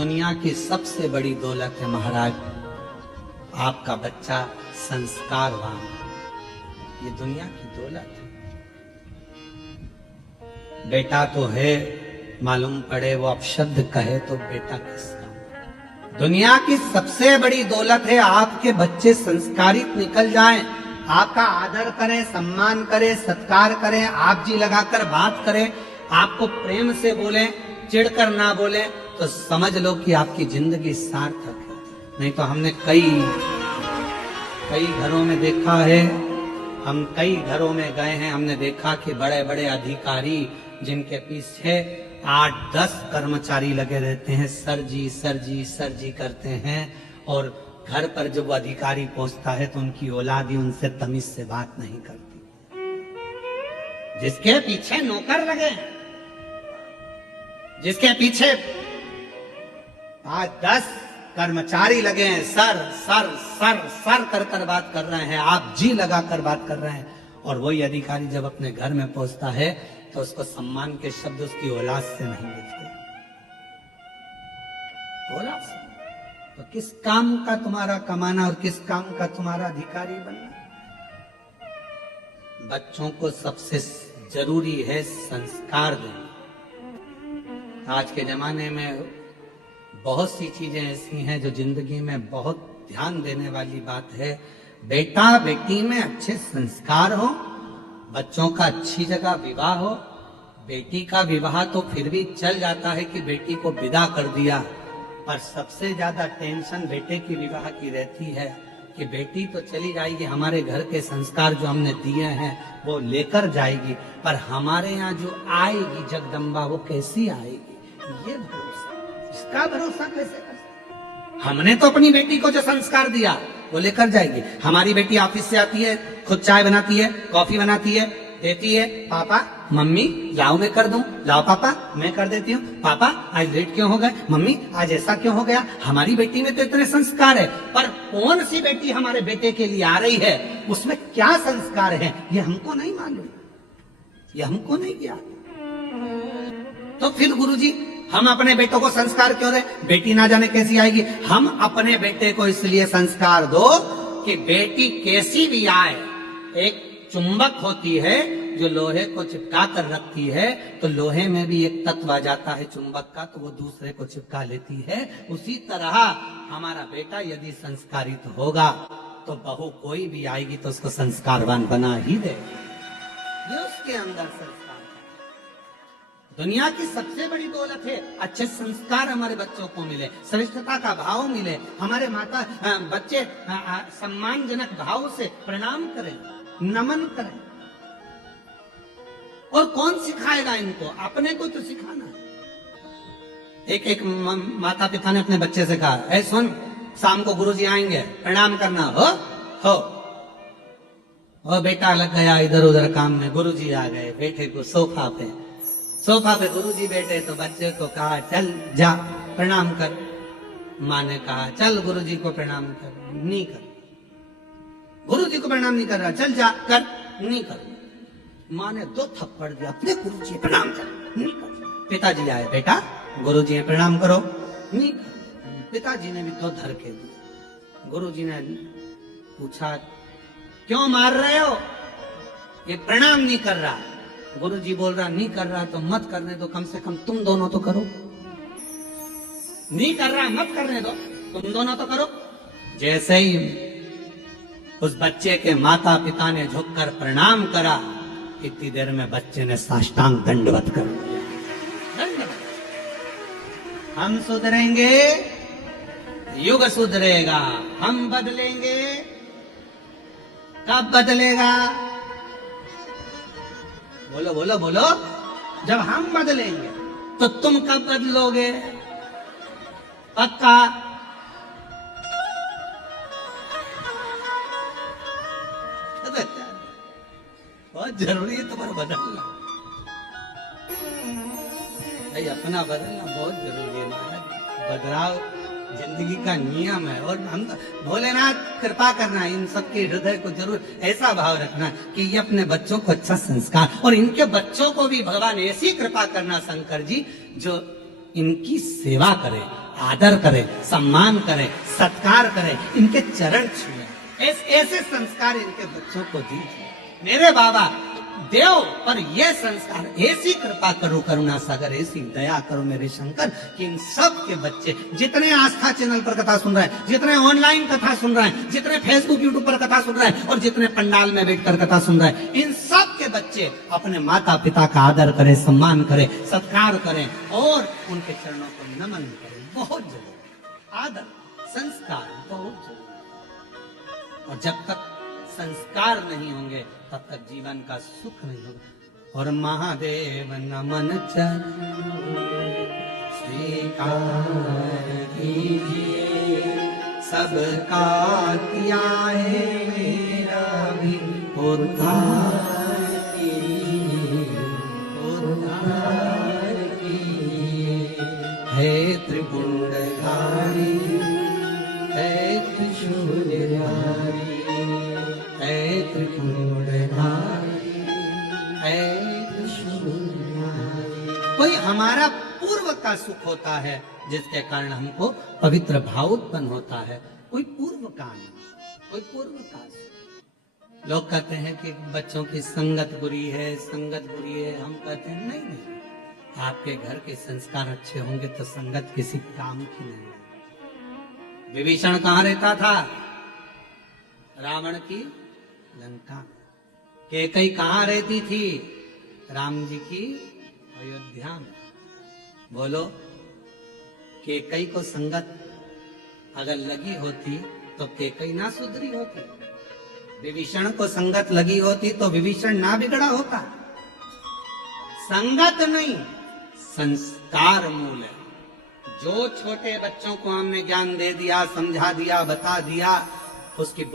दुनिया की सबसे बड़ी दौलत है महाराज आपका बच्चा संस्कारवान। ये दुनिया की दौलत है। बेटा तो है, मालूम पड़े वो अपशब्द कहे तो बेटा किसका। दुनिया की सबसे बड़ी दौलत है आपके बच्चे संस्कारित निकल जाएं, आपका आदर करें, सम्मान करें, सत्कार करें, आप जी लगाकर बात करें, आपको प्रेम से बोलें, चिढ़कर ना बोलें, तो समझ लो कि आपकी जिंदगी सार्थक है। नहीं तो हमने कई घरों में देखा है, हम कई घरों में गए हैं, हमने देखा कि बड़े बड़े अधिकारी जिनके पीछे 8-10 कर्मचारी लगे रहते हैं, सर जी सर जी सर जी करते हैं, और घर पर जब वो अधिकारी पहुंचता है तो उनकी औलाद ही उनसे तमीज से बात नहीं करती। जिसके पीछे नौकर लगे, जिसके पीछे 8-10 कर्मचारी लगे हैं, सर सर सर सर कर बात कर रहे हैं, आप जी लगा कर बात कर रहे हैं, और वही अधिकारी जब अपने घर में पहुंचता है तो उसको सम्मान के शब्द उसकी औलाद से नहीं मिलते। औलाद से तो किस काम का तुम्हारा कमाना और किस काम का तुम्हारा अधिकारी बनना। बच्चों को सबसे जरूरी है संस्कार देना। आज के जमाने में बहुत सी चीजें ऐसी हैं जो जिंदगी में बहुत ध्यान देने वाली बात है। बेटा बेटी में अच्छे संस्कार हो, बच्चों का अच्छी जगह विवाह हो। बेटी का विवाह तो फिर भी चल जाता है कि बेटी को विदा कर दिया, पर सबसे ज्यादा टेंशन बेटे की विवाह की रहती है कि बेटी तो चली जाएगी, हमारे घर के संस्कार जो हमने दिए हैं वो लेकर जाएगी, पर हमारे यहाँ जो आएगी जगदम्बा वो कैसी आएगी, ये भरोसा, इसका भरोसा कैसे कर सकते। हमने तो अपनी बेटी को जो संस्कार दिया वो लेकर जाएगी। हमारी बेटी ऑफिस से आती है, खुद चाय बनाती है, कॉफी बनाती है, देती है, पापा मम्मी लाओ मैं कर दूं, लाओ पापा मैं कर देती हूँ, पापा आज लेट क्यों हो गए, मम्मी आज ऐसा क्यों हो गया। हमारी बेटी में तो इतने संस्कार है, पर कौन सी बेटी हमारे बेटे के लिए आ रही है, उसमें क्या संस्कार है ये हमको नहीं मालूम, ये हमको नहीं ज्ञात। तो फिर गुरुजी हम अपने बेटों को संस्कार क्यों दे, बेटी ना जाने कैसी आएगी। हम अपने बेटे को इसलिए संस्कार दो कि बेटी कैसी भी आए, एक चुंबक होती है जो लोहे को चिपका कर रखती है, तो लोहे में भी एक तत्व आ जाता है चुंबक का, तो वो दूसरे को चिपका लेती है। उसी तरह हमारा बेटा यदि संस्कारित होगा तो बहू कोई भी आएगी तो उसको संस्कारवान बना ही दे। ये उसके अंदर संस्कार। दुनिया की सबसे बड़ी दौलत है अच्छे संस्कार हमारे बच्चों को मिले, श्रेष्ठता का भाव मिले, हमारे माता बच्चे सम्मानजनक भाव से प्रणाम करें, नमन करें। और कौन सिखाएगा इनको, अपने को तो सिखाना है। एक माता पिता ने अपने बच्चे से कहा, ऐ सुन शाम को गुरुजी आएंगे प्रणाम करना हो। और बेटा लग गया इधर उधर काम में, गुरुजी आ गए, बैठे को सोफा पे गुरुजी बैठे तो बच्चे को कहा चल जा प्रणाम कर। माँ ने कहा चल गुरुजी को प्रणाम कर, नहीं कर। गुरुजी को प्रणाम नहीं कर रहा, चल जा कर, नहीं कर। माँ ने 2 थप्पड़ दिया, अपने गुरुजी प्रणाम कर, नहीं कर। पिताजी आए, बेटा गुरुजी प्रणाम करो, नहीं कर। पिताजी ने भी 2 धरके दिए। गुरुजी ने पूछा क्यों मार रहे हो, ये प्रणाम नहीं कर रहा। गुरुजी बोल रहा नहीं कर रहा तो मत करने दो, कम से कम तुम दोनों तो करो। नहीं कर रहा मत करने दो, तुम दोनों तो करो। जैसे ही उस बच्चे के माता पिता ने झुककर प्रणाम करा, इतनी देर में बच्चे ने साष्टांग दंडवत कर दिया। हम सुधरेंगे, युग सुधरेगा। हम बदलेंगे, कब बदलेगा, बोलो बोलो बोलो। जब हम बदलेंगे तो तुम कब बदलोगे, पक्का। बहुत जरूरी है तुम्हारा बदलना भाई, अपना बदलना बहुत जरूरी है महाराज। बदलाव जिंदगी का नियम है, और हम भोलेनाथ कृपा करना, इन सबके हृदय को जरूर ऐसा भाव रखना कि ये अपने बच्चों को अच्छा संस्कार, और इनके बच्चों को भी भगवान ऐसी कृपा करना शंकर जी जो इनकी सेवा करे, आदर करें, सम्मान करें, सत्कार करें, इनके चरण छुएं। ऐसे संस्कार इनके बच्चों को दीजिए। मेरे बाबा देव पर ये संस्कार, ऐसी कृपा करो करुणा सागर, ऐसी दया करो मेरे शंकर कि इन सब के बच्चे, जितने आस्था चैनल पर कथा सुन रहे हैं, जितने ऑनलाइन कथा सुन रहे हैं, जितने फेसबुक यूट्यूब पर कथा सुन रहे हैं और जितने पंडाल में बैठकर कथा सुन रहे हैं, इन सब के बच्चे अपने माता पिता का आदर करें, सम्मान करें, सत्कार करें और उनके चरणों को नमन करें। बहुत जरूरी आदर, संस्कार बहुत जरूरी। और जब तक संस्कार नहीं होंगे तब तक जीवन का सुख नहीं होगा। और महादेव नमन चरण स्वीकार कीजिए, सबका किया है मेरा भी उद्धार कीजिए, उद्धार कीजिए। हे त्रिपुंडधारी, हे त्रिशूलधारी, हे त्रिपुंडधारी, हे त्रिशूलधारी। कोई हमारा पूर्व का सुख होता है जिसके कारण हमको पवित्र भाव उत्पन्न होता है। कोई पूर्व का नहीं, कोई पूर्व का सुख। लोग कहते हैं कि बच्चों की संगत बुरी है, संगत बुरी है। हम कहते हैं नहीं नहीं, आपके घर के संस्कार अच्छे होंगे तो संगत किसी काम की नहीं है। विभीषण कहाँ रहता था? रावण की लंका। कैकई कहाँ रहती थी? राम जी की अयोध्या में। बोलो, कैकई को संगत अगर लगी होती तो कैकई ना सुधरी होती। विभीषण को संगत लगी होती तो विभीषण ना बिगड़ा होता। संगत नहीं, संस्कार मूल है। जो छोटे बच्चों को हमने ज्ञान दे दिया, समझा दिया, बता दिया, उसकी